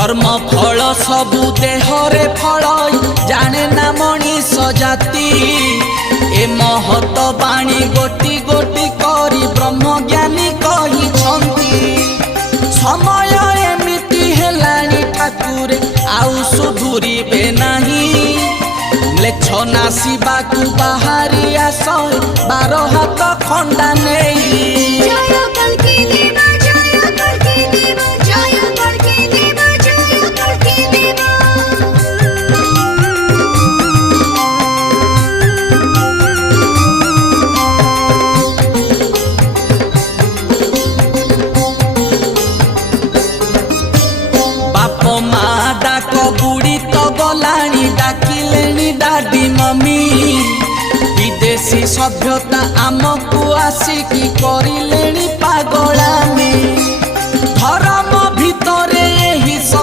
कर्म फल सबु देहरे फल जाने ना मनीष जाति ए महत बाणी गोटी गोटी करी ब्रह्म ज्ञानी कही समय एमिति हेलानी ठाकुर आउ सुधुरीबे नहीं लेछ नासिबाकू बाहारी आस 12 हाथ खंडा नहीं दादी मम्मी विदेशी सभ्यता आमको आसिकी करिलेनी पागलामी।